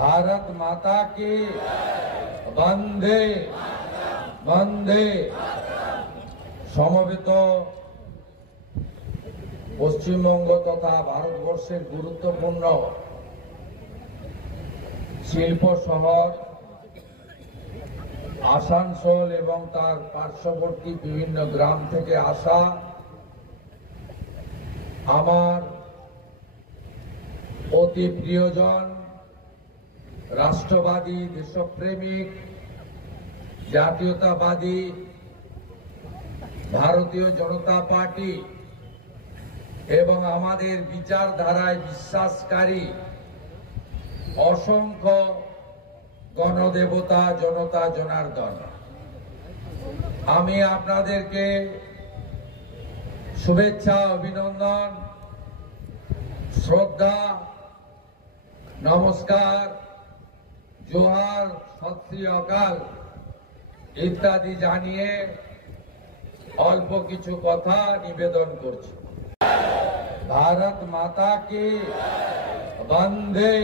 भारत माता की वंदे वंदे। সমবেত পশ্চিমবঙ্গ তথা ভারতবর্ষের গুরুত্বপূর্ণ শিল্প শহর আসানসোল এবং তার পার্শ্ববর্তী বিভিন্ন গ্রাম থেকে আসা আমার অতি প্রিয়জন রাষ্ট্রবাদী দেশপ্রেমিক জাতীয়তাবাদী ভারতীয় জনতা পার্টি এবং আমাদের বিচারধারায় বিশ্বাসকারী অসংখ্য গণদেবতা জনতা জনার্দন, আমি আপনাদেরকে শুভেচ্ছা, অভিনন্দন, শ্রদ্ধা, নমস্কার, জোহার, সত শ্রী অকাল ইত্যাদি জানিয়ে অল্প কিছু কথা নিবেদন করছি। ভারত মাতা কি বন্দে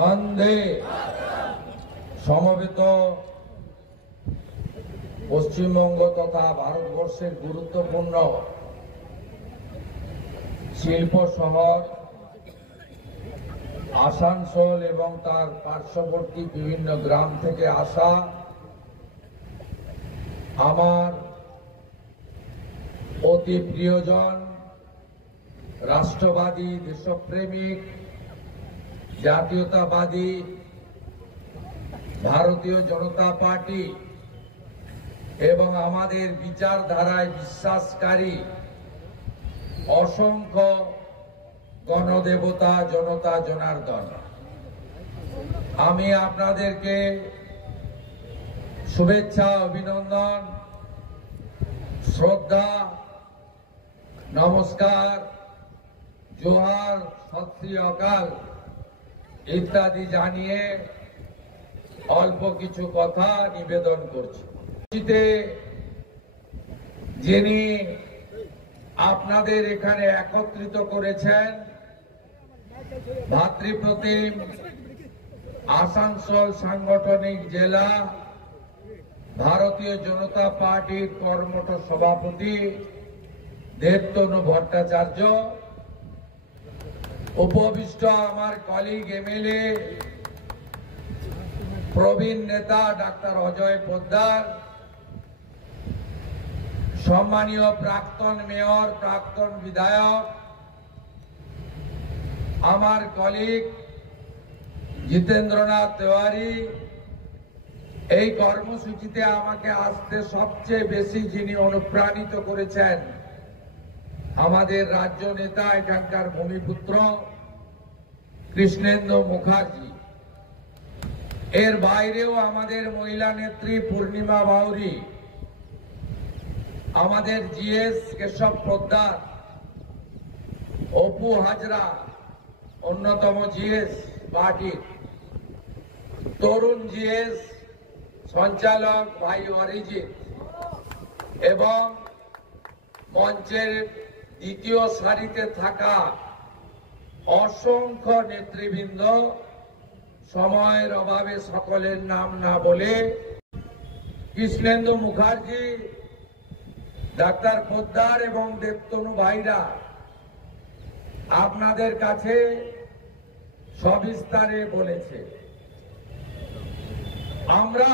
বন্দে। সমবেত পশ্চিমবঙ্গ তথা ভারতবর্ষের গুরুত্বপূর্ণ শিল্প শহর আসানসোল এবং তার পার্শ্ববর্তী বিভিন্ন গ্রাম থেকে আসা আমার অতি প্রিয়জন রাষ্ট্রবাদী দেশপ্রেমিক জাতীয়তাবাদী ভারতীয় জনতা পার্টি এবং আমাদের বিচারধারায় বিশ্বাসকারী অসংখ্য গণদেবতা জনতা জনার্দন, আমি আপনাদেরকে শুভেচ্ছা, অভিনন্দন, শ্রদ্ধা, নমস্কার, জোহার, সত শ্রী অকাল ইত্যাদি জানিয়ে অল্প কিছু কথা নিবেদন করছি। যিনি আপনাদের এখানে একত্রিত করেছেন, ভাতৃপ্রতিম আসানসোল সাংগঠনিক জেলা ভারতীয় জনতা পার্টির কর্মঠ সভাপতি দেবতনু ভট্টাচার্য, উপবিষ্ট আমার কলিগ এমএলএ প্রবীণ নেতা ডাক্তার অজয় পোদ্দার, সম্মানীয় প্রাক্তন মেয়র, প্রাক্তন বিধায়ক আমার কলিগ জিতেন্দ্রনাথ তেওয়ারি, এই কর্মসূচিতে আমাকে আসতে সবচেয়ে বেশি যিনি অনুপ্রাণিত করেছেন আমাদের রাজ্য নেতা, এখানকার ভূমিপুত্র কৃষ্ণেন্দু মুখার্জি, এর বাইরেও আমাদের মহিলা নেত্রী পূর্ণিমা বাউরি, আমাদের জিএস কেশব পোদ্দার, অপু হাজরা অন্যতম জিএস পার্টির, তরুণ জিএস সঞ্চালক ভাই অরিজিৎ এবং মঞ্চের দ্বিতীয় সারিতে থাকা অসংখ্য নেতৃবৃন্দ, সময়ের অভাবে সকলের নাম না বলে কৃষ্ণেন্দু মুখার্জি, ডাক্তার পোদ্দার এবং দেবতনু ভাইরা আপনাদের কাছে সবিস্তারে বলেছে। আমরা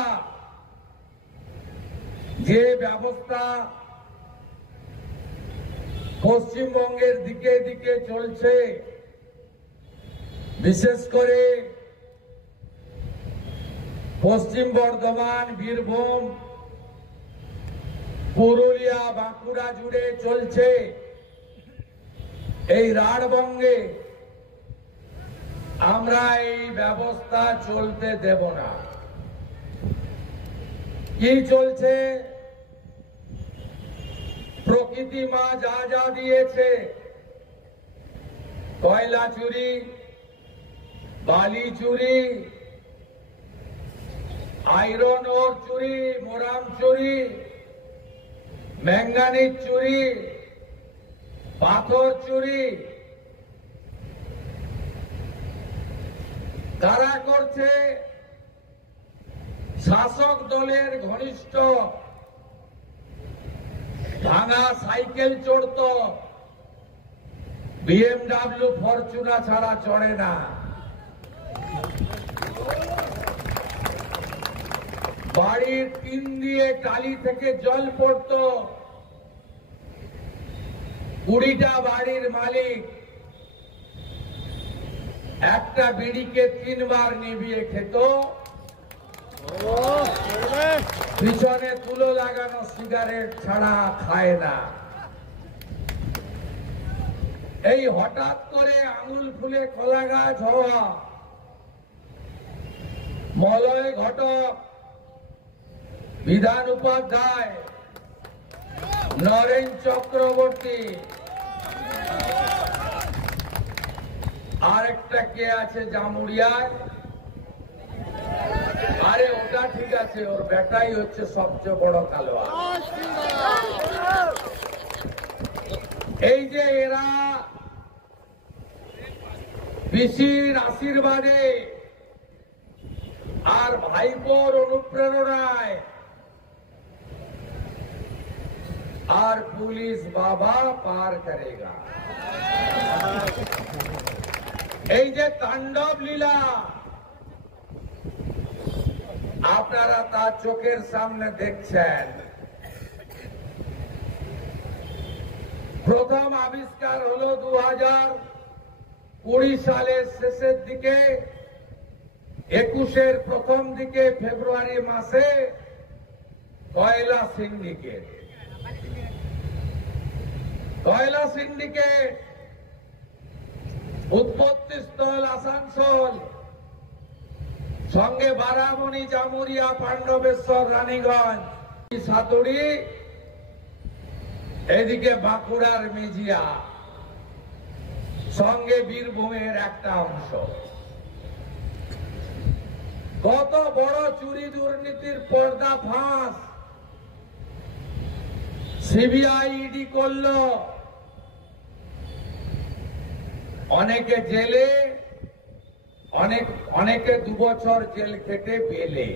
যে ব্যবস্থা পশ্চিমবঙ্গের দিকে দিকে চলছে, বিশেষ করে পশ্চিম বর্ধমান, বীরভূম, পুরুলিয়া, বাঁকুড়া জুড়ে চলছে, এই রাঢ়বঙ্গে আমরা এই ব্যবস্থা চলতে দেব না। কি চলছে? প্রকৃতি মা যা যা দিয়েছে, কয়লা চুরি, বালি চুরি, আয়রন ওর চুরি, মোরাম চুরি, ম্যাঙ্গানিজ চুরি, পাথর চুরি, কারা করছে? শাসক দলের ঘনিষ্ঠ, ভাঙা সাইকেল চড়ত, BMW ফরচুনা ছাড়া চড়ে না। বাড়ির টিন দিয়ে টালি থেকে জল পড়ত, 20টা বাড়ির মালিক একটা বিড়িকে 3 বার নিভিয়ে খেত, পিছনে তুলো লাগানো সিগারেট ছাড়া খায় না। এই হঠাৎ করে আঙুল ফুলে কলা গাছ হওয়া মলয় ঘটক, বিধান উপাধ্যায়, নরেন চক্রবর্তী, আরেকটা কে আছে জামুরিয়ায়? আরে ওটা ঠিক আছে, ওর বেটাই হচ্ছে সবচেয়ে বড় কালোয়া। এই যে এরা পিসির আশীর্বাদে আর ভাইপোর অনুপ্রেরণায় আর পুলিশ বাবা পার করেগা, এই যে তাণ্ডব লীলা আপনারা তার চোখের সামনে দেখছেন। প্রথম আবিষ্কার হলো 2020 সালের শেষের দিকে, 21-এর প্রথম দিকে ফেব্রুয়ারি মাসে কয়লা সিন্ডিকেট। কয়লা সিন্ডিকেট উৎপত্তি স্থল আসানসোল, সঙ্গে বারামণি, জামুরিয়া, পাণ্ডবেশ্বর, রানীগঞ্জ, সাতুড়ি, এদিকে বাঁকুড়ার মেজিয়া, সঙ্গে বীরভূমের একটা অংশ। কত বড় চুরি দুর্নীতির পর্দা ফাঁস সিবিআই ইডি করল। অনেকে জেলে, অনেকে 2 বছর জেল খেটে বেলে।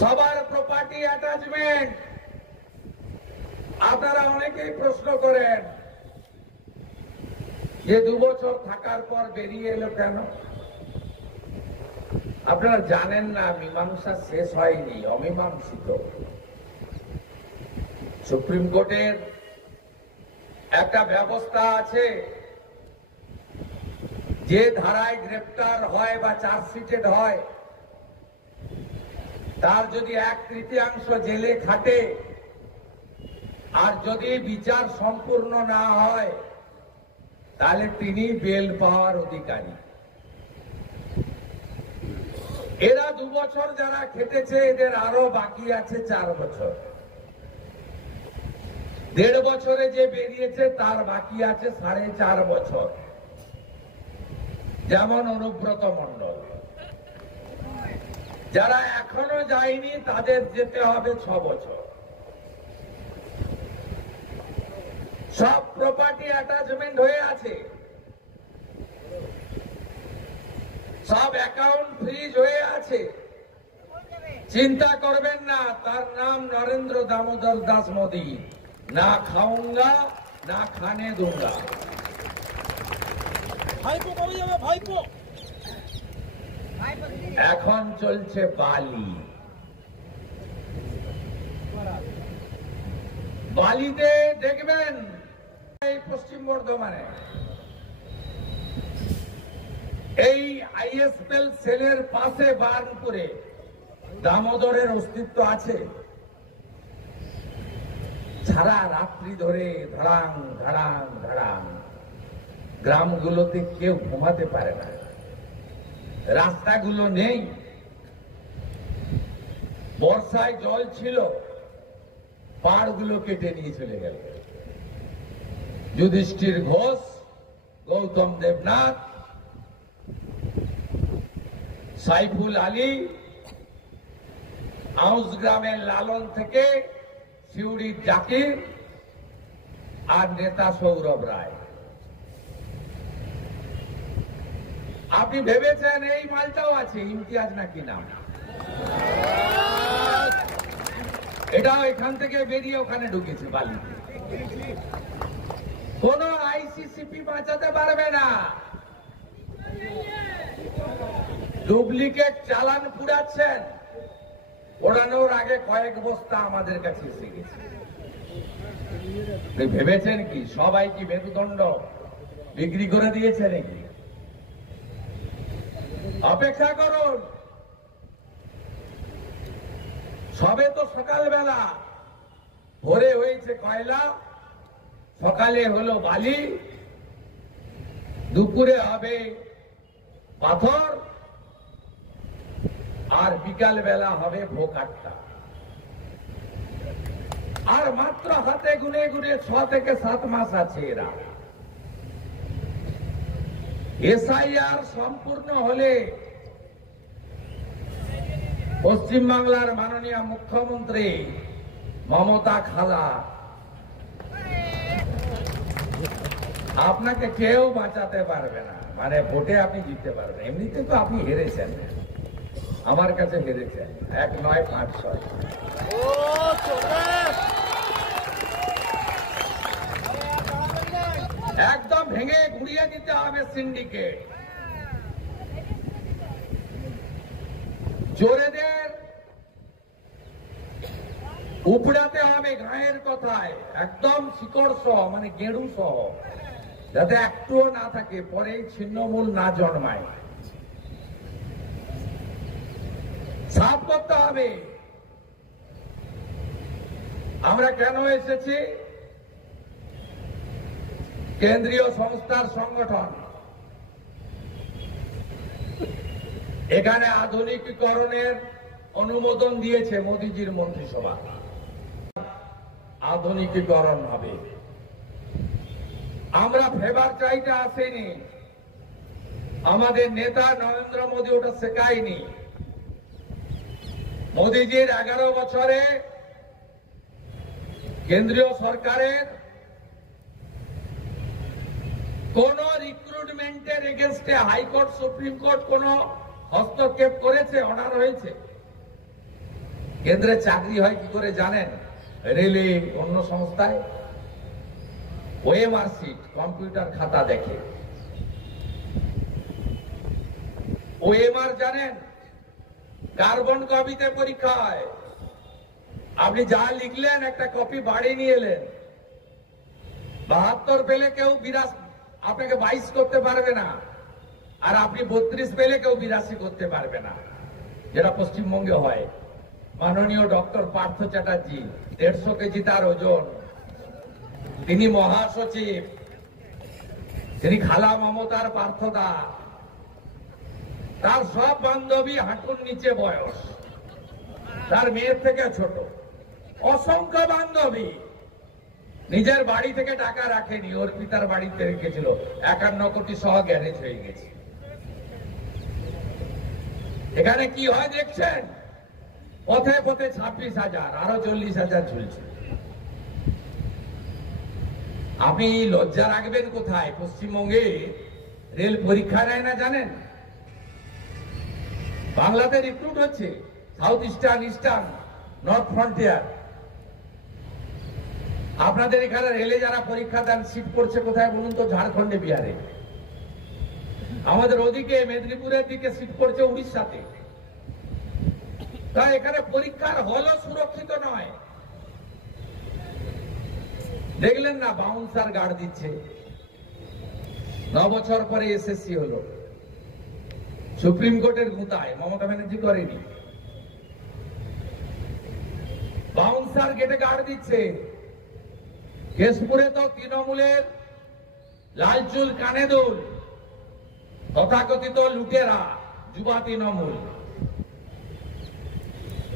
সবার প্রপার্টি অ্যাটাচমেন্ট। আপনারা অনেকেই প্রশ্ন করেন যে 2 বছর থাকার পর বেরিয়ে এলো কেন? আপনারা জানেন না, মীমাংসা শেষ হয়নি, অমীমাংসিত। সুপ্রিম কোর্টের একটা ব্যবস্থা আছে, যে ধারায় গ্রেপ্তার হয় বা চার্জশিটেড হয় তার যদি 1/3 জেলে খাটে আর যদি বিচার সম্পূর্ণ না হয় তাহলে তিনি বেল পাওয়ার অধিকারী। এরা 2 বছর যারা খেটেছে, এদের আরো বাকি আছে 4 বছর। 1.5 বছরে যে বেরিয়েছে তার বাকি আছে 4.5 বছর। যেমন অনুব্রত মণ্ডল, যারা এখনো যায়নি তাদের যেতে হবে 6 বছর। সব প্রপার্টি অ্যাটাচমেন্ট হয়ে আছে, সব অ্যাকাউন্ট ফ্রিজ হয়ে আছে। চিন্তা করবেন না, তার নাম নরেন্দ্র দামোদর দাস মোদী। না খাউঙ্গা না খানে दूंगा। এখন চলছে বালি। বালিতে দেখবেন এই পশ্চিম বর্ধমানে এই আইএসএল সেলের পাশে বার্নপুরে দামোদরের অস্তিত্ব আছে। সারা রাত্রি ধরে ধড়াং ধড়াং ধড়াং, গ্রামগুলোতে কেউ ঘুমাতে পারে না, রাস্তাগুলো নেই। বর্ষায় জল ছিল, পাড়গুলো কেটে নিয়ে চলে গেল। যুধিষ্ঠির ঘোষ, গৌতম দেবনাথ, সাইফুল আলী, আউস গ্রামের লালন থেকে সিউড়ির জাকির আর নেতা সৌরভ রায়, আপনি ভেবেছেন এই মালটাও আছে, ইমতিয়াজ নাকি নাম, এটাও এখান থেকে বেরিয়ে ওখানে ঢুকেছে বালি। কোন আইসিসিপি বাঁচাতে পারবে না। ডুপ্লিকেট চালান পুড়াচ্ছেন, ওড়ানোর আগে কয়েক বস্তা আমাদের কাছে এসে গেছে। ভেবেছেন কি সবাই কি মেরুদণ্ড বিক্রি করে দিয়েছে নাকি? অপেক্ষা করুন, সবে তো সকালবেলা, ভোরে হয়েছে কয়লা, সকালে হলো বালি, দুপুরে হবে পাথর, আর বিকাল বেলা হবে ভোকাট্টা। আর মাত্র হাতে গুনে গুনে 6 থেকে 7 মাস আছে এরা। এসআইআর সম্পূর্ণ হলে পশ্চিমবাংলার মাননীয় মুখ্যমন্ত্রী মমতা খালা, আপনাকে কেউ বাঁচাতে পারবে না। মানে ভোটে আপনি জিততে পারবেন, এমনিতে তো আপনি হেরেছেন, আমার কাছে হেরেছেন 1-9-5-6। একদম ভেঙে গুড়িয়ে দিতে হবে সিন্ডিকেট। চোরেদের উপড়াতে হবে গায়ের কথায়, একদম শিকড় সহ, মানে গেঁড়ু সহ, যাতে একটুও না থাকে, পরে ছিন্নমূল না জন্মায়। সাফ করতে হবে। আমরা কেন এসেছি? কেন্দ্রীয় সংস্থার সংগঠন, এখানে আধুনিকীকরণের অনুমোদন দিয়েছে মোদিজির মন্ত্রিসভা। আধুনিকীকরণ হবে। আমরা ফেভার চাইতে আসেনি, আমাদের নেতা নরেন্দ্র মোদী ওটা শেখায়নি। মোদিজির 11 বছরে কেন্দ্রীয় সরকারের কোন রিক্রুটমেন্টের এগেনস্টে হাইকোর্ট সুপ্রিম কোর্ট কোন হস্তক্ষেপ করেছে? অর্ডার হয়েছে? কেন্দ্রে চাকরি হয় কি করে জানেন? রেলে, অন্য সংস্থায় ওএমআর সিট, কম্পিউটার খাতা দেখে। ওএমআর জানেন? কার্বন কপিতে পরীক্ষা হয়। আপনি যা লিখলেন একটা কপি বাড়ি নিয়ে এলেন, 72 পেলে কেউ 82, আপনাকে 22 করতে পারবে না, আর আপনি 32 পেলে কেউ 82 করতে পারবে না, যেটা পশ্চিমবঙ্গে হয়। মাননীয় ডক্টর পার্থ চ্যাটার্জি, 150 কেজি তার ওজন, তিনি মহাসচিব, তিনি খালা মমতার পার্থদা, তার সব বান্ধবী হাঁটুর নিচে বয়স, তার মেয়ের থেকে ছোট, অসংখ্য বান্ধবী। নিজের বাড়ি থেকে টাকা রাখেনি, ওর পিতার বাড়িতে রেখেছিল। 51 কোটি সহ গ্যারেজ হয়ে গেছে। এখানে কি হয় দেখছেন? পথে পথে 26,000, আরো 40,000 ঝুলছে। আপনি লজ্জা রাখবেন কোথায়? পশ্চিমবঙ্গে রেল পরীক্ষা নেয় না জানেন? বাংলাতে রিক্রুট হচ্ছে, south eastern, eastern, north frontier. আপনাদের এখানে রেলে যারা পরীক্ষা দেন সিট পড়ছে কোথায় বলুন তো? ঝাড়খণ্ডে, বিহারে। আমাদের ওদিকে মেদিনীপুরের দিকে সিট পড়ছে উড়িষ্যাতে। তাই এখানে পরীক্ষার হলও সুরক্ষিত নয়। দেখলেন না বাউন্সার গার্ড দিচ্ছে। 9 বছর পরে এসএসসি হলো, সুপ্রিম কোর্টের গুতায়, মমতা ব্যানার্জি করেনি। বাউন্সার গেটে গার্ড দিচ্ছে। কেশপুরে তো তৃণমূলের লালচুল কানে দুল, তথাকথিত লুটেরা, যুবা তৃণমূল,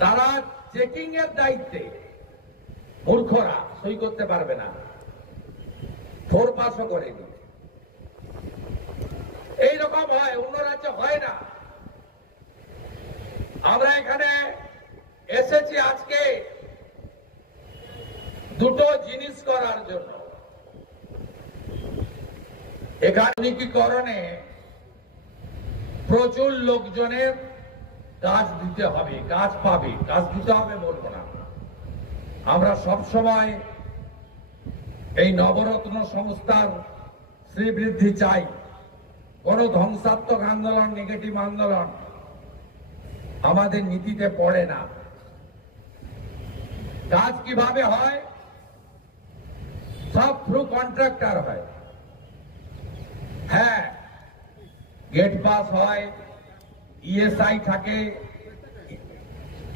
তারা চেকিং এর দায়িত্বে। মূর্খরা সই করতে পারবে না, 4 পাসও করেনি। এইরকম হয়, অন্য রাজ্যে হয় না। আমরা এখানে এসেছি আজকে দুটো জিনিস করার জন্য। এখানে আধুনিকীকরণে প্রচুর লোকজনের কাজ দিতে হবে, কাজ পাবে, কাজ দিতে হবে বলবো না। আমরা সবসময় এই নবরত্ন সংস্থার শ্রীবৃদ্ধি চাই। কোন ধ্বংসাত্মক আন্দোলন, নেগেটিভ আন্দোলন আমাদের নীতিতে পড়ে না। কাজ কিভাবে হয়? সব থ্রু কন্ট্রাক্টর হয়। হ্যাঁ, গেট পাস হয়, ইএসআই থাকে,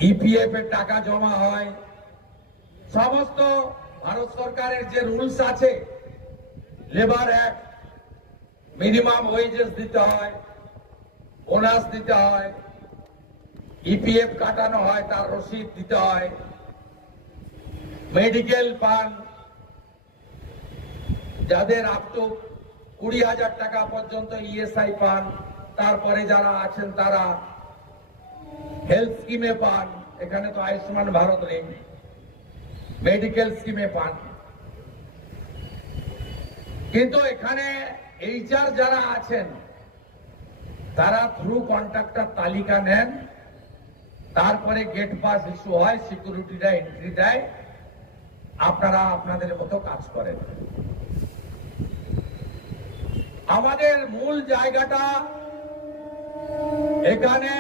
ইপিএফ এর টাকা জমা হয়, সমস্ত ভারত সরকারের যে রুলস আছে, লেবার অ্যাক্ট, মিনিমাম ওয়েজেস দিতে হয়, বোনাস দিতে হয়, ইপিএফ কাটানো হয়, তার রসিদ দিতে হয়, মেডিকেল পান, যাদের আপ টু 20,000 টাকা পর্যন্ত ইএসআই পান, তারপরে যারা আছেন তারা হেলথ স্কিমে পান। এখানে তো আয়ুষ্মান ভারত নেই, মেডিকেল স্কিমে পান। কিন্তু এখানে এইচআর যারা আছেন তারা থ্রু কন্ট্রাক্টর তালিকা নেন, তারপরে গেট পাস ইস্যু হয়, সিকিউরিটিরা এন্ট্রি দেয়, আপনারা আপনাদের মতো কাজ করেন। আমাদের মূল জায়গাটা এখানে।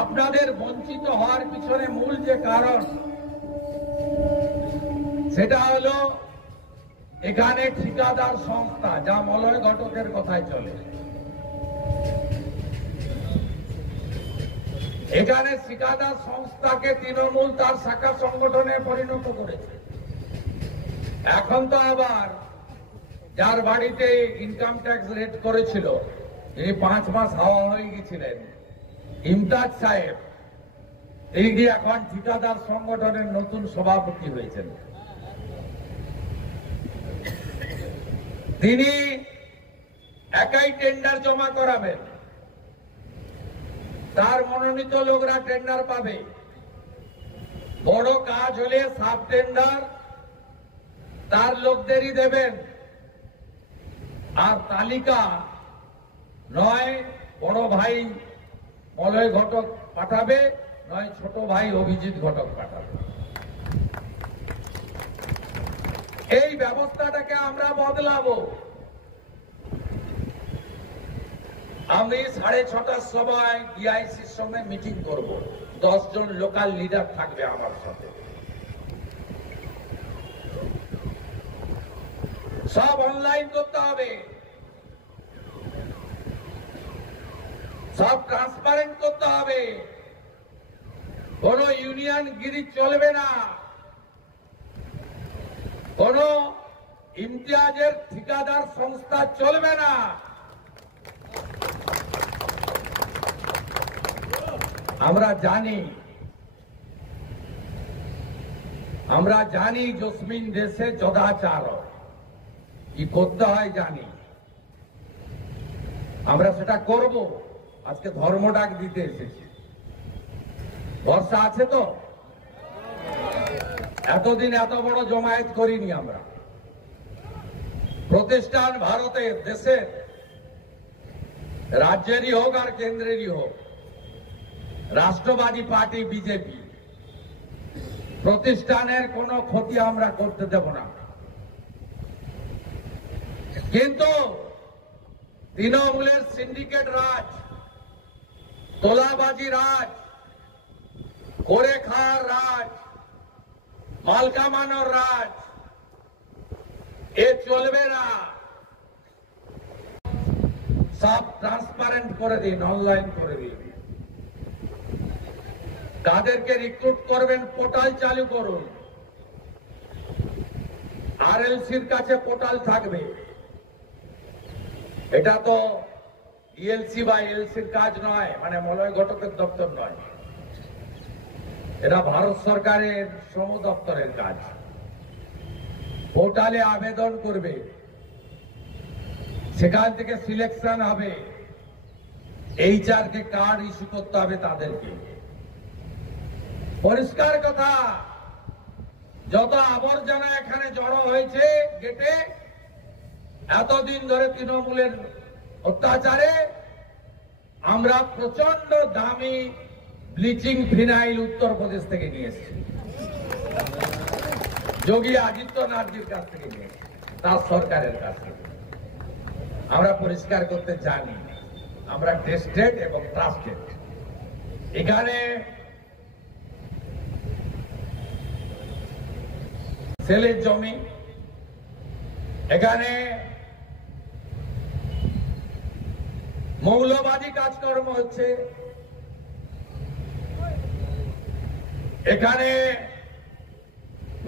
আপনাদের বঞ্চিত হওয়ার পিছনে মূল যে কারণ, সেটা হলো এখানে ঠিকাদার সংস্থা, যা মলয় ঘটকের কথায় চলে। এখানে ঠিকাদার সংস্থাকে তৃণমূল তার শাখা সংগঠনে পরিণত করেছে। এখন তো আবার যার বাড়িতে ইনকাম ট্যাক্স রেট করেছিল, যিনি 5 মাস হাওয়া হয়ে গেছিলেন, ইমতাজ সাহেব, এই যে এখন ঠিকাদার সংগঠনের নতুন সভাপতি হয়েছেন। তিনি একাই টেন্ডার জমা করাবেন, তার মনোনীত লোকরা টেন্ডার পাবে। বড় কাজ হলে সাব টেন্ডার তার লোকদেরই দেবেন। আর তালিকা নয় বড় ভাই মলয় ঘটক পাঠাবে, নয় ছোট ভাই অভিজিৎ ঘটক পাঠাবে। এই ব্যবস্থাটাকে আমরা বদলাবো। আমি 6:30টার সময় ডিআইসির সঙ্গে মিটিং করব। 10 জন লোকাল লিডার থাকবে আমার সাথে। সব অনলাইন করতে হবে, সব ট্রান্সপারেন্ট করতে হবে। কোন ইউনিয়ন গিরি চলবে না, কোন ইমতিয়াজের ঠিকাদার সংস্থা চলবে না। আমরা জানি জসমিন দেশে যদাচার কি করতে হয় জানি, আমরা সেটা করব। আজকে ধর্মডাক দিতে এসেছি। ভরসা আছে তো? এতদিন এত বড় জমায়েত করিনি আমরা। প্রতিষ্ঠান ভারতের, দেশের, রাজ্যেরই হোক আর কেন্দ্রেরই হোক, রাষ্ট্রবাদী পার্টি বিজেপি, প্রতিষ্ঠানের কোনো ক্ষতি আমরা করতে দেব না। কিন্তু তৃণমূলের সিন্ডিকেট রাজ, তোলাবাজি রাজ, করে খাওয়ার রাজ, মাল কামানোর রাজ, এ চলবে না। সব ট্রান্সপারেন্ট করে দিন, অনলাইন করে দিন। তাদেরকে রিক্রুট করবেন, পোর্টাল চালু করুন। আরএলসির কাছে পোর্টাল থাকবে। এটা তো ইএলসি বা এলসির কাজ নয়, মানে মলয় ঘটকের দপ্তর নয়। এটা ভারত সরকারের শ্রম দপ্তরের কাজ। পোর্টালে আবেদন করবে, সেখান থেকে সিলেকশন হবে, এইচআর কে কার্ড ইস্যু করতে হবে তাদেরকে। পরিষ্কার কথা, যত আবর্জনা এখানে জড়ো হয়েছে গেটে, এতদিন ধরে তৃণমূলের অত্যাচারে আমরা প্রচন্ড দামি ব্লিচিং ফিনাইল উত্তরপ্রদেশ থেকে নিয়ে এসেছি, যোগী আদিত্যনাথজির কাছ থেকে নিয়ে এসেছি, তার সরকারের কাছ থেকে। আমরা পরিষ্কার করতে জানি, আমরা টেস্টেড এবং ট্রাস্টেড। এখানে সেলের জমি, এখানে মৌলবাদী কাজকর্ম হচ্ছে, এখানে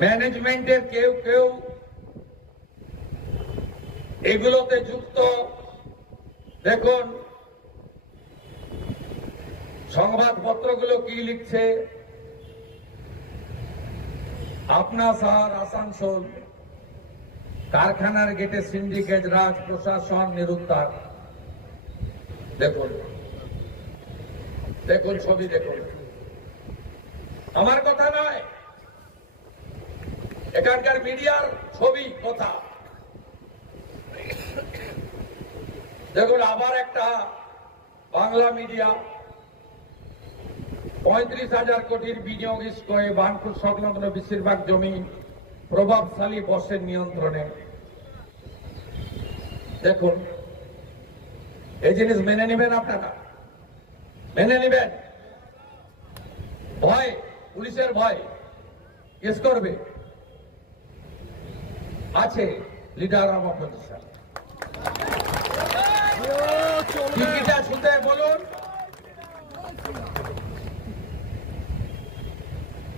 ম্যানেজমেন্টের কেউ কেউ এগুলোতে যুক্ত। দেখুন সংবাদপত্রগুলো কি লিখছে। আপনা শহর আসানসোল, কারখানার গেটে সিন্ডিকেট রাজ, প্রশাসন নিরুদ্ধার। দেখুন দেখুন ছবি দেখুন, আমার কথা নয়, এখানকার মিডিয়ার ছবি কথা। দেখুন আবার একটা বাংলা মিডিয়া, 35,000 কোটির বিনিয়োগ ইস্কোয়, বার্নপুর সংলগ্ন বেশিরভাগ জমি প্রভাবশালী বসের নিয়ন্ত্রণে। দেখুন এই জিনিস মেনে নেবেন আপনারা, মেনে নেবেন? ভয়, পুলিশের ভয়, কেস করবে আছে লিডার অফ অপোজিশন। টিকিটা ছুতে বলুন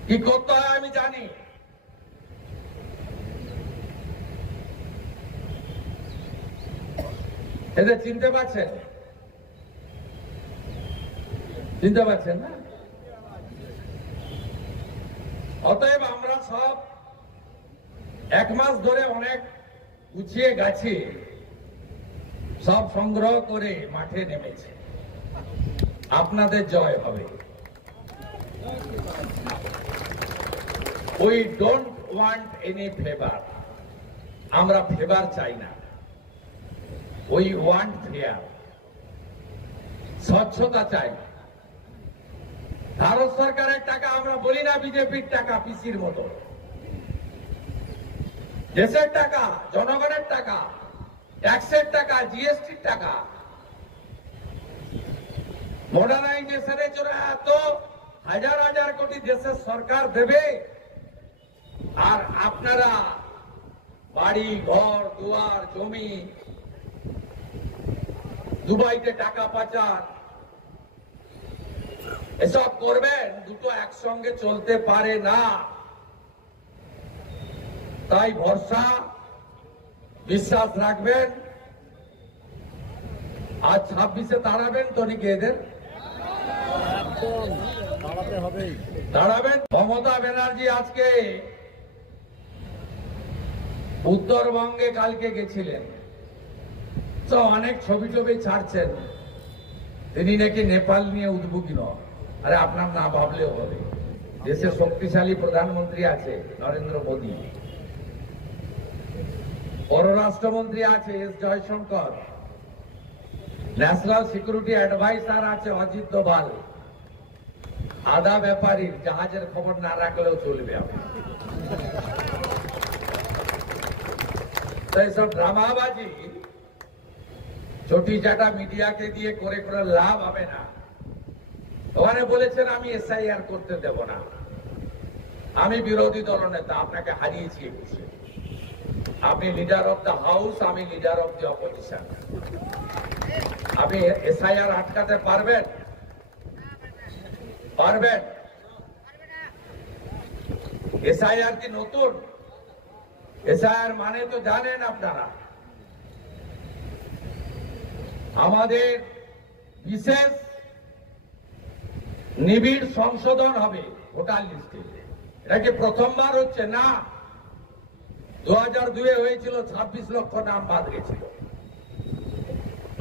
কি করতে হয় আমি জানি। এদের চিনতে পারছেন? চিনতে পারছেন না? অতএব আমরা সব এক মাস ধরে অনেক গুছিয়ে গাছি সব সংগ্রহ করে মাঠে নেমেছে। আপনাদের জয় হবে। We don't want any favour, আমরা ফেভার চাই না। উই ওয়ান্ট ফেয়ার, স্বচ্ছতা চাই। ভারত সরকারের টাকা আমরা বলি না বিজেপির টাকা, পিসির মতো। দেশের টাকা, জনগণের টাকা, ট্যাক্সের টাকা, জিএসটির টাকা। মডার্নাইজেশনের জন্য এত হাজার হাজার কোটি দেশের সরকার দেবে, আর আপনারা বাড়ি ঘর দুয়ার জমি, দুবাইতে টাকা পাচার, এসব করবেন। দুটো একসঙ্গে চলতে পারে না। তাই ভরসা, বিশ্বাস রাখবেন। আজ 26-এ দাঁড়াবেন তো নাকি? এদের দাঁড়াবেন। মমতা ব্যানার্জি আজকে উত্তরবঙ্গে কালকে গেছিলেন, তো অনেক ছবি টবি ছাড়ছেন। তিনি নাকি নেপাল নিয়ে উদ্বুদ্ধ নন। আরে আপনার না ভাবলেও হবে, দেশে শক্তিশালী প্রধানমন্ত্রী আছে নরেন্দ্র মোদী, পররাষ্ট্রমন্ত্রী আছে S Jaishankar, national security adviser আছে অজিত দোভাল। আধা ব্যাপারীর জাহাজের খবর না রাখলেও চলবে। এইসব ড্রামাবাজি চটি চাটা মিডিয়াকে দিয়ে করে করে লাভ হবে না। ওখানে বলেছেন আমি এসআইআর করতে দেব না। আমি বিরোধী দলনেতা, আপনাকে হারিয়েছি একুশে। আপনি লিডার অফ দ্য হাউস, আমি লিডার অফ দ্য অপোজিশন। আপনি এসআইআর আটকাতে পারবেন? পারবেন? এসআইআর কি নতুন? এসআইআর মানে তো জানেন আপনারা, আমাদের বিশেষ নিবিড় সংশোধন হবে ভোটার লিস্টে। এটা কি প্রথমবার হচ্ছে? না, 2002-এ হয়েছিল, 26 লক্ষ নাম বাদ গেছিল।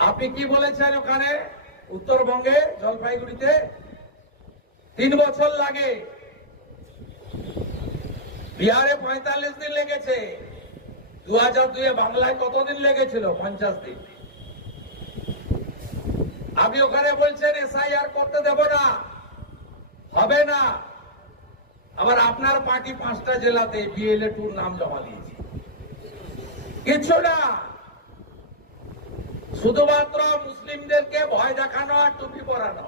আপনি কি বলেছেন ওখানে উত্তরবঙ্গে জলপাইগুড়িতে 3 বছর লাগে, বিহারে 45 দিন লেগেছে, 2002-এ বাংলায় কতদিন লেগেছিল? 50 দিন। আপনি ওখানে বলছেন এসআইআর করতে দেব না, হবে না। আবার আপনার পার্টি 5টা জেলাতে বিএলএ 2 নাম জমা দিয়েছে। কিছু না, শুধুমাত্র মুসলিমদেরকে ভয় দেখানো আর টুপি পরানো।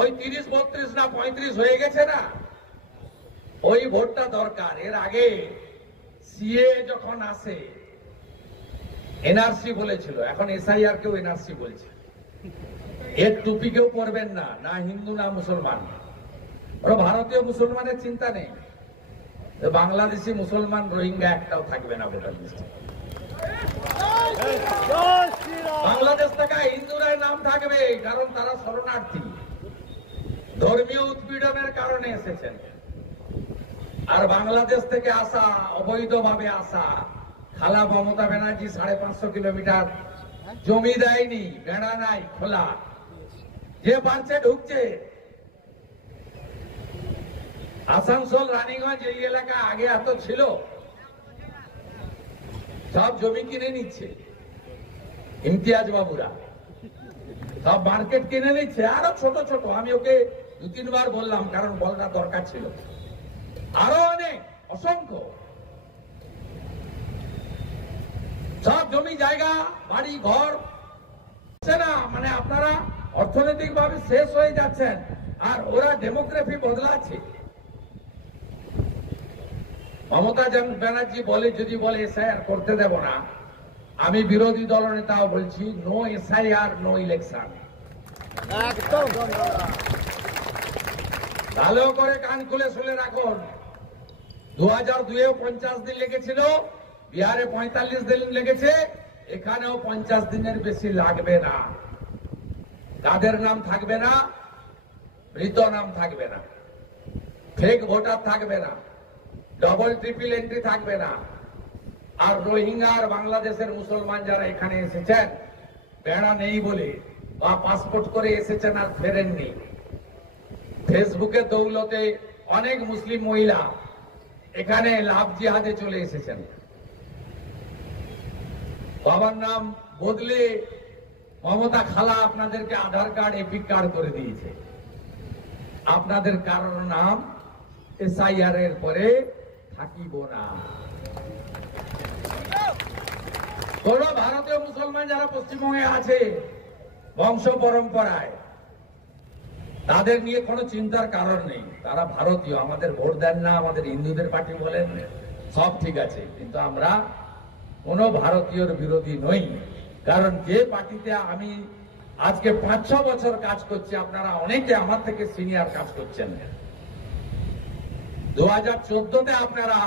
ওই 30, 32 না 35 হয়ে গেছে না, ওই ভোটটা দরকার। এর আগে সিএ যখন আসে এনআরসি বলেছিল, এখন এসআইআর কেও এনআরসি বলছে। এর টুপি কেউ পরবেন না, না হিন্দু না মুসলমান। ওরা ভারতীয় মুসলমানের চিন্তা নেই, বাংলাদেশি মুসলমান রোহিঙ্গা একটাও থাকবে না ভোটার লিস্টে। বাংলাদেশ থেকে হিন্দুরাই নাম থাকবে, কারণ তারা শরণার্থী, ধর্মীয় উৎপীড়নের কারণে এসেছেন। আর বাংলাদেশ থেকে আসা, অবৈধভাবে আসা, খালা মমতা ব্যানার্জি 550 কিলোমিটার জমি দেয়নি, বেড়া নাই, খোলা, যে পারছে ঢুকছে। আসানসোল, রানীগঞ্জ এই এলাকা আগে এত ছিল, সব জমি কিনে নিচ্ছে ইমতিয়াজ বাবুরা, সব মার্কেট কিনে নিচ্ছে। আরো ছোট ছোট, আমি ওকে 2-3 বার বললাম, কারণ বলার দরকার ছিল। আরো অনেক, অসংখ্য সব জমি জায়গা, বাড়ি ঘর না। মানে আপনারা অর্থনৈতিক ভাবে শেষ হয়ে যাচ্ছেন, আর ওরা ডেমোগ্রাফি বদলাচ্ছে। মমতা ব্যানার্জি বলে, যদি বলে এসআইআর করতে দেব না, আমি বিরোধী দলনেতাও বলছি, নো এসআইআর নো ইলেকশন। ভালো করে কান খুলে শুনে রাখুন। 2002-এও 50 দিন লেগেছিল, বিহারে 45 দিন লেগেছে, এখানেও 50 দিনের বেশি লাগবে না। কাদের নাম থাকবে না? মৃত নাম থাকবে না, ফেক ভোটার থাকবে না, ডবল ট্রিপল এন্ট্রি থাকবে না। আর রোহিঙ্গা আর বাংলাদেশের মুসলমান যারা এখানে এসেছেন, বেড়া নেই বলে বা পাসপোর্ট করে এসেছেন আর ফেরেননি, ফেসবুকে দৌলতে অনেক মুসলিম মহিলা এখানে লাভ জিহাদে চলে এসেছেন। বাবার নাম বদলে মমতা খালা আপনাদেরকে আধার কার্ড, এপিক কার্ড করে দিয়েছে। আপনাদের কারোর নাম এসআইআর এর পরে থাকিব না। কোন ভারতীয় মুসলমান যারা পশ্চিমবঙ্গে আছে বংশ পরম্পরায়, তাদের নিয়ে কোনো চিন্তার কারণ নেই। তারা ভারতীয়, আমাদের ভোট দেন না, আমাদের হিন্দুদের পার্টি বলেন, সব ঠিক আছে, কিন্তু আমরা কোন ভারতীয়র বিরোধী নই। কারণ যে পার্টিতে আমি আজকে 5-6 বছর কাজ করছি, আপনারা অনেকে আমার থেকে সিনিয়র কাজ করছেন। 2014-তে আপনারা